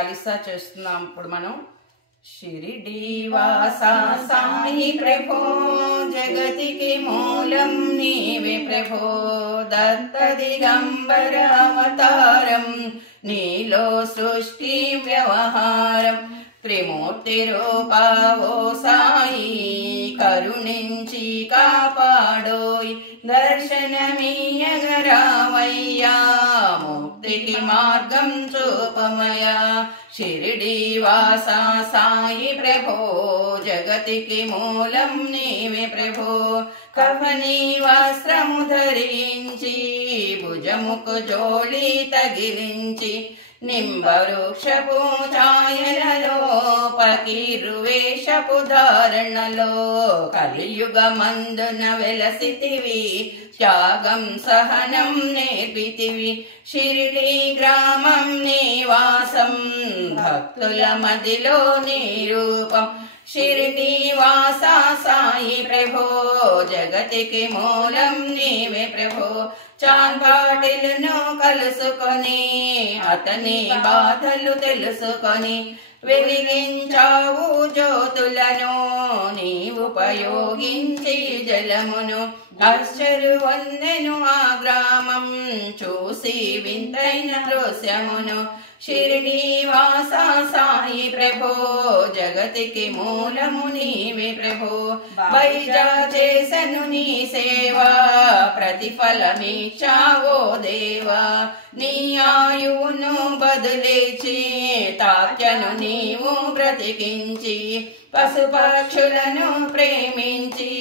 చాలీసా చేస్తున్నాం ఇప్పుడు మనం. షిరిడి వాసా సాయి ప్రభో జగతికి మూలం నీవే ప్రభో, దత్త దిగంబర అవతారం నీలో సృష్టి వ్యవహారం, త్రిమూర్తి రూపావో సాయి కరుణించి కాపాడోయ్, దర్శనమీయగరావయ్యా ముక్తికి మార్గం చూపమయా. షిరిడి వాసా సాయి ప్రభో జగతికి మూలం నీవే ప్రభో, కఫనీ వస్త్రము ధరించి భుజముకు జోళి తగిలించి, నింబవృక్షపు ఛాయలలో పకీరువేషపు ధారణలో, కలియుగమందున వెలసితివి త్యాగం సహనం నేర్పితివి. షిరిడి గ్రామం నివాసం భక్తుల మదిలో నీ రూపం, షిరిడి వాసా సాయి ప్రభో జగతికి మూలం నీవే ప్రభో. చాంపాటిలను కలుసుకొని అతని బాధలు తెలుసుకొని, వెలిగించావు జ్యోతులను నీవు ఉపయోగించి జలమును, ఆశ్చర్యవన్నెను ఆ గ్రామం చూసి వింతైన దృశ్యమును. షిరిడి వాసా సాయి ప్రభో జగతికి మూలము నీవే ప్రభో, వైజా చేసను నీ సేవా ప్రతిఫలమిచ్చావో దేవా. నీ ఆయువును బదులిచి తాత్యను నీవు బ్రతికించి, పశుపక్షులను ప్రేమించి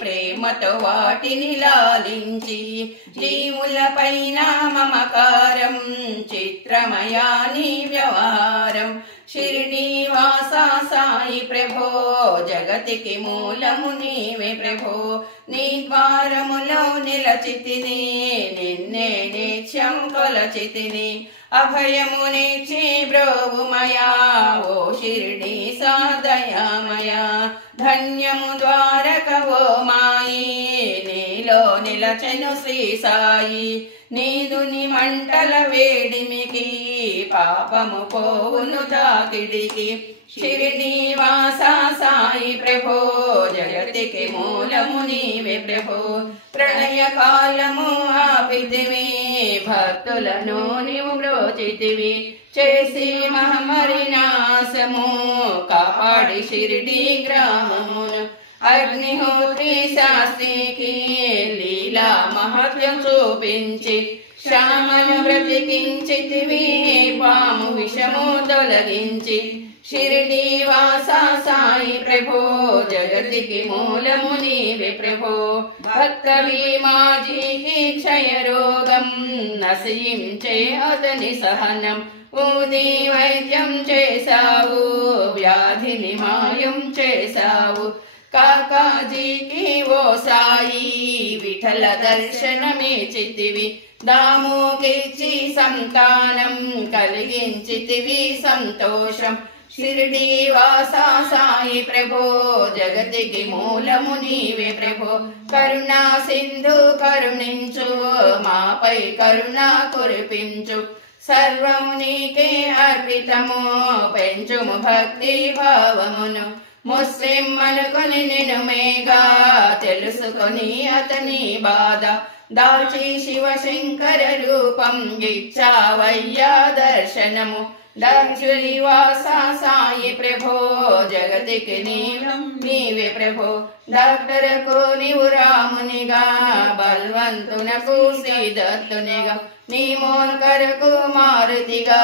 ప్రేమతో వాటిని లాలించి, జీవుల పైన మమకారం చిత్రమయా నీ వ్యవహారం. షిరిడి వాసా సాయి ప్రభో జగతికి మూలము నీవే ప్రభో, నీ ద్వారములో నిలచితిని నిన్నే నిత్యం కొలచితిని, అభయమునిచ్చి బ్రోవుమయా ఓ షిరిడి సాదయామయా. ధన్యము ద్వారక ఓ మాయి నీలో నిలచెను శ్రీ సాయి, నీదుని మంటల వేడిమికి పాపము పోవును తాకిడికి. షిరిడి వాసా సాయి ప్రభో జగతికి మూలము నీవే ప్రభో, ప్రణయ కాలము ఆపితివి భక్తులను నీవు బ్రోచితివి, చేసి మహమ్మరి నాశము కాపాడి షిరిడి గ్రామమును. అగ్నిహోత్రి శాస్త్రికి లీలా మహత్యం చూపించి, శ్యామను బ్రతికించితివి పాము విషము తొలగించి. షిరిడి వాసా సాయి ప్రభో జగతికి మూలము నీవే ప్రభో, భక్త భీమాజీకి క్షయరోగం నశించే అతని సహనం, ఊది వైద్యం చేశావు వ్యాధిని మాయం చేశావు. కాకాజీకి ఓ సాయి విఠల దర్శనమిచ్చితివి, దాముకిచ్చి సంతానం కలిగించితివి సంతోషం. షిరిడి వాసా సాయి ప్రభో జగతికి మూలము నీవే ప్రభో, కరుణా సింధు కరుణించు మాపై కరుణ కురిపించు, సర్వము నీకే అర్పితము పెంచుము భక్తి భావమును. ముస్లిం అనుకొని నిన్ను మేఘా తెలుసుకొని అతని బాధ, దాల్చి శివశంకర రూపం ఇచ్చావయ్యా దర్శనము. షిరిడి వాసా సాయి ప్రభో జగతికి నీవే ప్రభో, డాక్టరకు నీవు రామునిగా బల్వంతునకు శ్రీదత్తునిగా, నీ మోన్కరకు మారుతిగా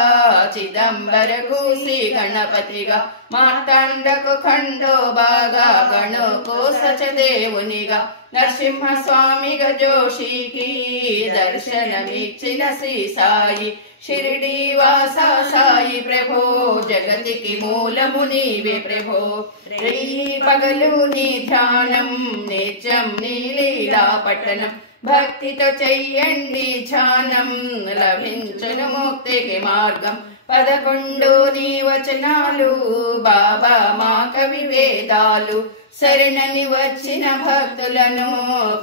చిదంబరకు శ్రీ గణపతిగా, మార్తాండకు ఖండోబాగా గణుకు సచదేవునిగా, నరసింహస్వామిగా జోషికి దర్శనమిచ్చిన శ్రీ సాయి. షిరిడి వాసా సాయి ప్రభో జగతికి మూలము నీవే ప్రభో, పగలు నీ ధ్యానం నిత్యం నీ లీలా పట్టణం, భక్తితో చెయ్యండి ధ్యానం లభించును ముక్తికి మార్గం. 11 నీ వచనాలు బాబా మా కవి వేదాలు, శరణని వచ్చిన భక్తులను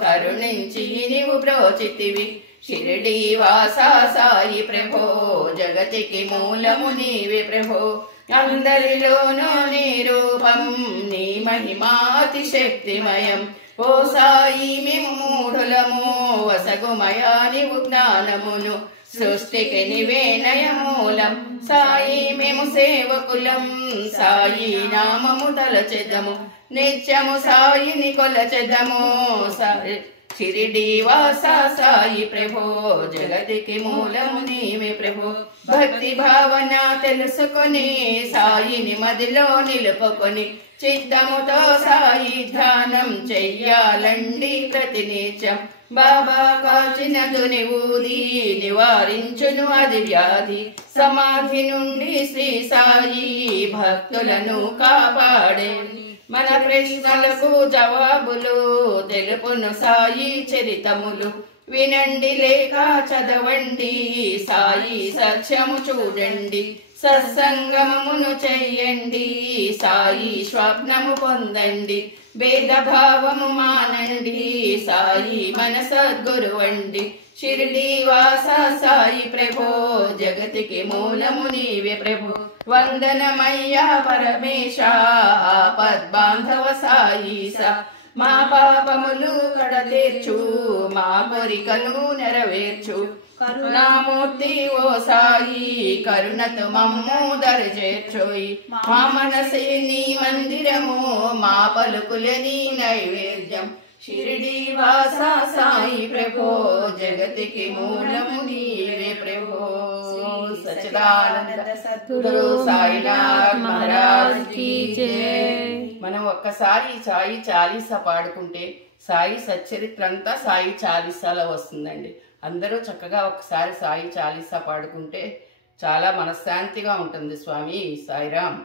కరుణించి నీవు బ్రోచితివి. షిరిడి వాసా సాయి ప్రభో జగతికి మూలము నీవే ప్రభో. అందరిలోనూ నీ రూపం నీ మహిమాతి శక్తిమయం. ఓ సాయి మేము మూఢులము వసగుమయా నీవు జ్ఞానమును. సృష్టికి నీవే నయమూలం సాయి మేము సేవకులం. సాయి నామము తలచెదము నిత్యము సాయిని కొలచెదము. షిరిడి వాసా సాయి ప్రభో జగతికి మూలము నీవే ప్రభో. భక్తి భావన తెలుసుకొని సాయిని మదిలో నిలుపుకొని చిత్తముతో సాయి ధ్యానం చెయ్యాలండి ప్రతినిత్యం. బాబా కాచిన తుని ఊది నివారించును అది వ్యాధి. సమాధి నుండి శ్రీ సాయి భక్తులను కాపాడే. మన ప్రశ్నలకు జవాబులు తెలుపును సాయి చరితములు. వినండి లేక చదవండి సాయి సత్యము చూడండి. సత్సంగమును చెయ్యండి సాయి స్వప్నము పొందండి. భేదభావము మానండి సాయి మన సద్గురువండి. షిరిడి వాసా సాయి ప్రభో జగతికి మూలము నీవే ప్రభో. వందనమయ్యా పరమేశ ఆపద్బాంధవ సాయిస. మా పాపములు కడతీర్చు మా కోరికలు నెరవేర్చు. కరుణామూర్తి ఓ సాయి కరుణతో మమ్ము దరిచేర్చోయి. మా మనసే నీ మందిరము మా పలుకులే నీ నైవేద్యం. షిరిడి వాసా సాయి ప్రభో జగతికి మూలము నీవే ప్రభో. సచ్చిదానంద సద్గురు సాయినాథ్ మహారాజ్ కీ జై. మనం ఒక్కసారి సాయి చాలీసా పాడుకుంటే సాయి సచ్చరిత్ర అంతా సాయి చాలీసాలో వస్తుందండి. అందరూ చక్కగా ఒకసారి సాయి చాలీసా పాడుకుంటే చాలా మనశ్శాంతిగా ఉంటుంది. స్వామి సాయిరామ్.